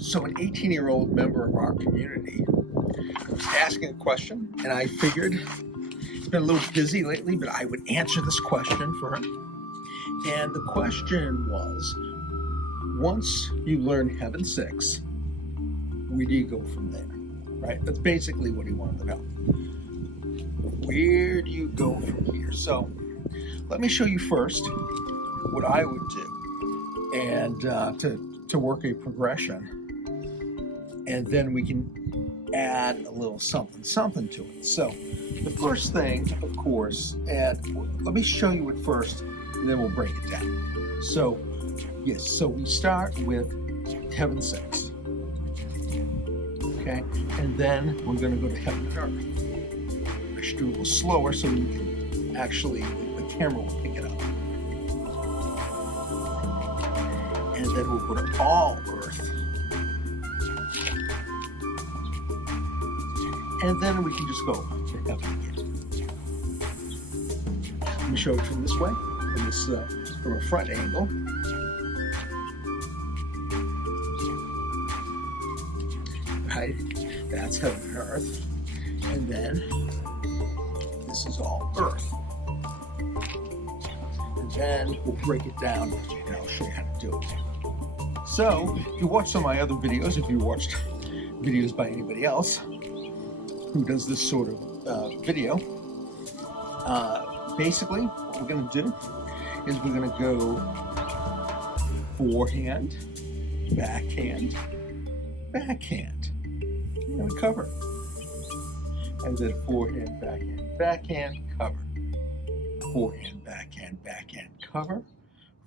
So an 18-year-old member of our community was asking a question, and I figured he's been a little busy lately, but I would answer this question for him. And the question was, once you learn Heaven 6, where do you go from there? Right? That's basically what he wanted to know. Where do you go from here? So let me show you first what I would do, and to work a progression. And then we can add a little something to it. So the first thing, of course, and let me show you it first, and then we'll break it down. So, yes, so we start with Heaven 6. Okay, and then we're going to go to Heaven and Earth. I should do it a little slower so we can actually, the camera will pick it up. And then we'll go to All Earth. And then we can just go to Heaven again. Let me show it from this way, from a front angle. Right, that's Heaven and Earth. And then this is All Earth. And then we'll break it down and I'll show you how to do it. So, if you watch some of my other videos, if you watched videos by anybody else who does this sort of video, basically what we're going to do is we're going to go forehand, backhand, backhand. We're going to cover. And then forehand, backhand, backhand, cover. Forehand, backhand, backhand, cover.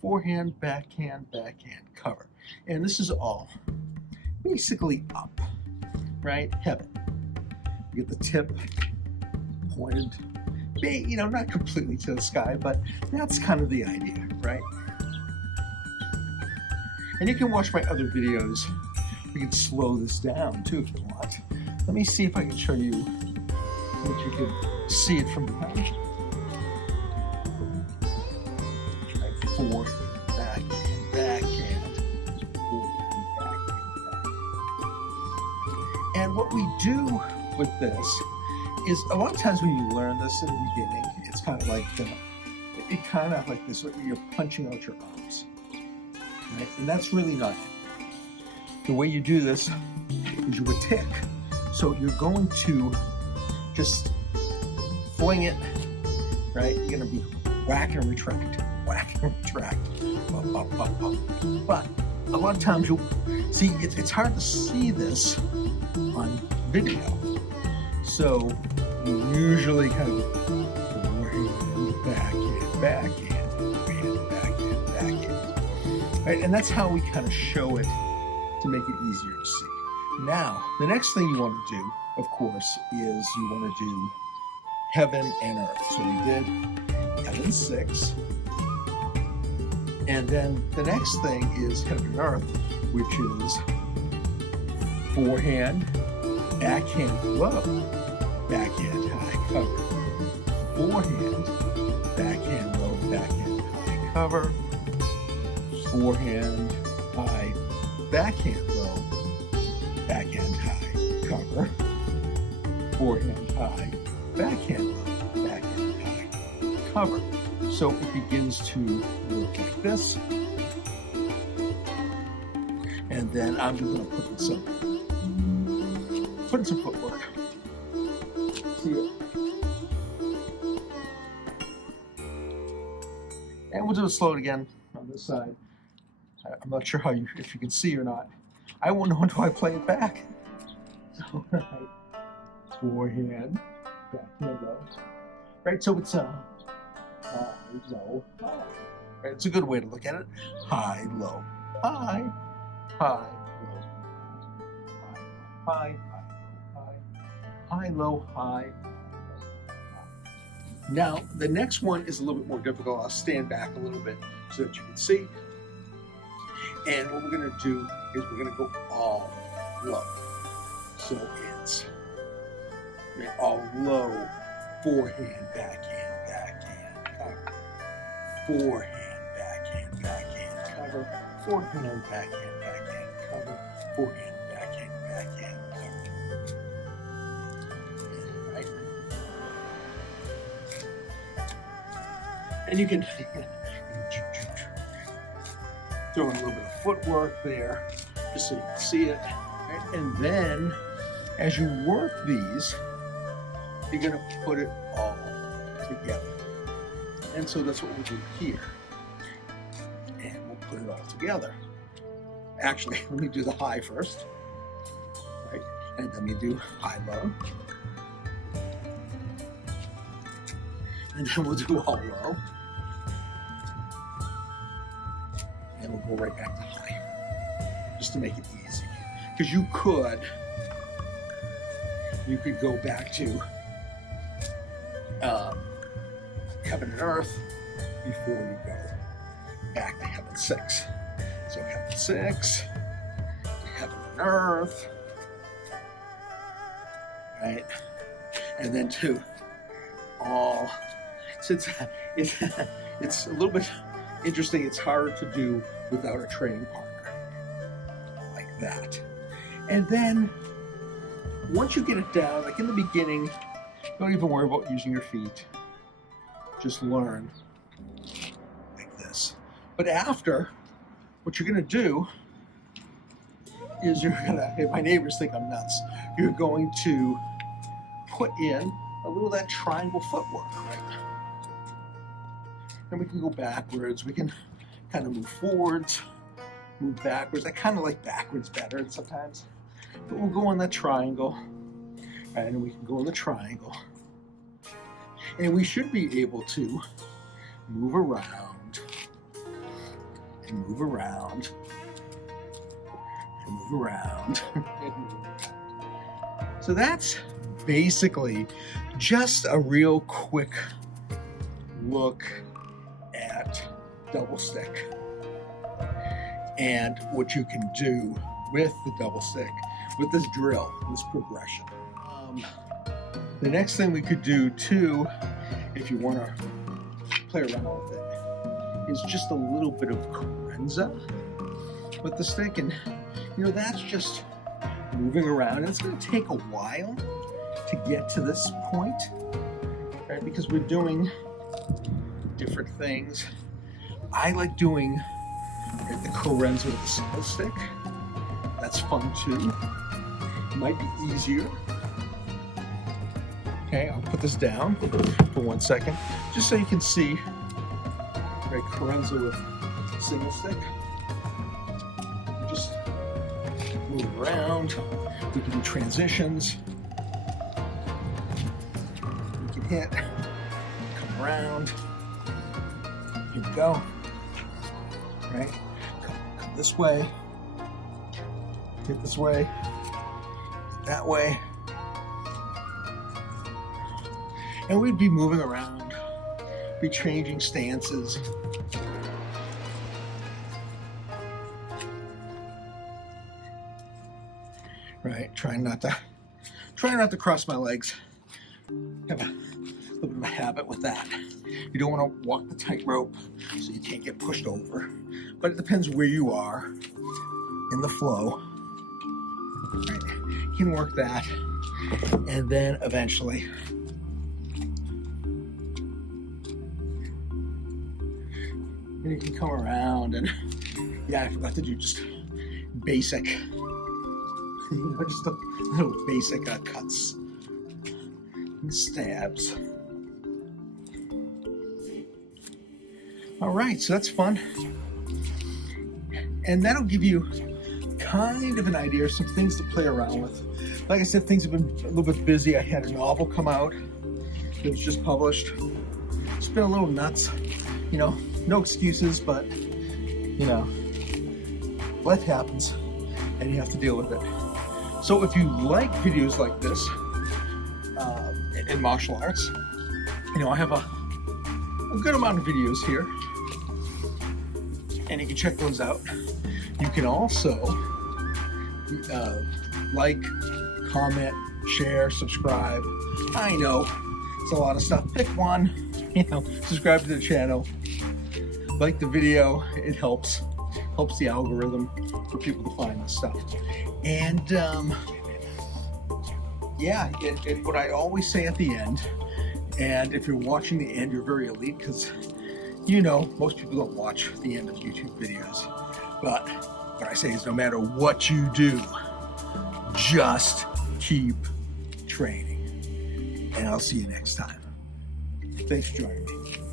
Forehand, backhand, backhand, cover. And this is all basically up, right? Heaven. You get the tip pointed, not completely to the sky, but that's kind of the idea, right? And you can watch my other videos. We can slow this down too if you want. Let me see if I can show you that you can see it from behind. Right, forth, backhand, backhand, forth, backhand, backhand. And what we do with this is a lot of times when you learn this in the beginning, it's kind of like this, you're punching out your arms, right? And that's really not it. The way you do this is you would tick. So you're going to just fling it, right? You're going to be whack and retract, up, up, up, up. But a lot of times you'll see, it's hard to see this on video. So you usually kind of forehand, backhand, backhand, forehand, backhand, backhand. Right? And that's how we kind of show it to make it easier to see. Now, the next thing you want to do, of course, is you want to do Heaven and Earth. So we did Heaven 6. And then the next thing is Heaven and Earth, which is forehand, backhand low, backhand high, cover. Forehand, backhand low, backhand high, cover. Forehand, high, backhand low, backhand high, cover. Forehand high, backhand low, backhand high, cover. So it begins to look like this. And then I'm just going to put in some footwork. See it. And we'll do it slow again on this side. I'm not sure if you can see or not. I won't know until I play it back. So, right. Forehand, backhand low. Right, so it's high, low, high. Right, it's a good way to look at it. High, low, high, high, low, high, high, low, high. Now, the next one is a little bit more difficult. I'll stand back a little bit so that you can see. And what we're going to do is we're going to go all low. So it's all low, forehand, backhand, backhand, cover. Forehand, backhand, backhand, cover. Forehand, backhand, backhand, cover. forehand, backhand, backhand. Right? And you can throw in a little bit of footwork there, just so you can see it. Right? And then, as you work these, you're going to put it all together. And so that's what we'll do here. And we'll put it all together. Actually, let me do the high first. Right? And then we do high-low. And then we'll do all low. And we'll go right back to high, just to make it easy. Because you could go back to heaven and earth before you go back to heaven 6. So heaven 6 to heaven and earth, right? And then to all. So it's a little bit interesting. It's hard to do without a training partner like that. And then once you get it down, like in the beginning, don't even worry about using your feet. Just learn like this. But after, what you're gonna do is my neighbors think I'm nuts. You're going to put in a little of that triangle footwork, right? And we can go backwards. We can kind of move forwards, move backwards. I kind of like backwards better sometimes. But we'll go on that triangle, right? And we can go in the triangle. And we should be able to move around, and move around, and move around. So that's basically just a real quick look at double stick and what you can do with the double stick, with this drill, this progression. The next thing we could do too, if you want to play around with it, is just a little bit of carenza with the stick. And that's just moving around. And it's going to take a while to get to this point, right? Because we're doing different things. I like doing the carenza with the single stick. That's fun too. It might be easier. Okay, I'll put this down for 1 second, just so you can see, right, carenza with single stick. Just move around. We can do transitions. We can hit, come around. Here we go. Right? Come this way. Hit this way. That way. And we'd be moving around, be changing stances. Right, trying not to cross my legs. Have a little bit of a habit with that. You don't want to walk the tightrope so you can't get pushed over. But it depends where you are in the flow. Right, you can work that, and then eventually you can come around. And yeah, I forgot to do just basic, just a little basic cuts and stabs. All right, so that's fun. And that'll give you kind of an idea, some things to play around with. Like I said, things have been a little bit busy. I had a novel come out that was just published. It's been a little nuts, no excuses, but life happens and you have to deal with it. So if you like videos like this in martial arts, I have a good amount of videos here, and you can check those out. You can also like, comment, share, subscribe. I know it's a lot of stuff. Pick one. Subscribe to the channel. Like the video, it helps. helps the algorithm for people to find this stuff. And yeah, and what I always say at the end, and if you're watching the end, you're very elite, because you know most people don't watch the end of YouTube videos. But what I say is, no matter what you do, just keep training. And I'll see you next time. Thanks for joining me.